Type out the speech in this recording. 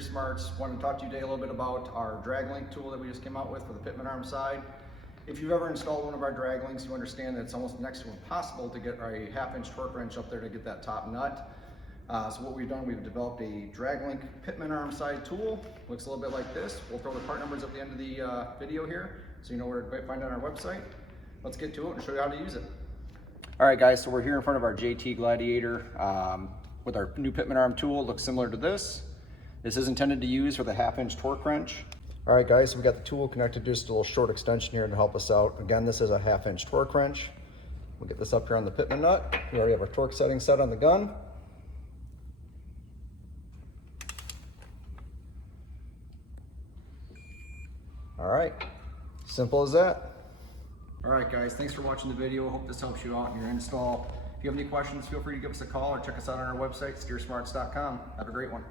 Smarts. Wanted to talk to you today a little bit about our drag link tool that we just came out with for the Pitman arm side. If you've ever installed one of our drag links, you understand that it's almost next to impossible to get a 1/2-inch torque wrench up there to get that top nut. So what we've done, we've developed a drag link Pitman arm side tool. Looks a little bit like this. We'll throw the part numbers at the end of the video here so you know where to find it on our website. Let's get to it and show you how to use it. All right guys, so we're here in front of our JT Gladiator with our new Pitman arm tool. It looks similar to this. This is intended to use for the 1/2-inch torque wrench. All right guys, so we got the tool connected to just a little short extension here to help us out. Again, this is a 1/2-inch torque wrench. We'll get this up here on the Pitman nut. We already have our torque setting set on the gun. All right, simple as that. All right guys, thanks for watching the video. Hope this helps you out in your install. If you have any questions, feel free to give us a call or check us out on our website, steersmarts.com. Have a great one.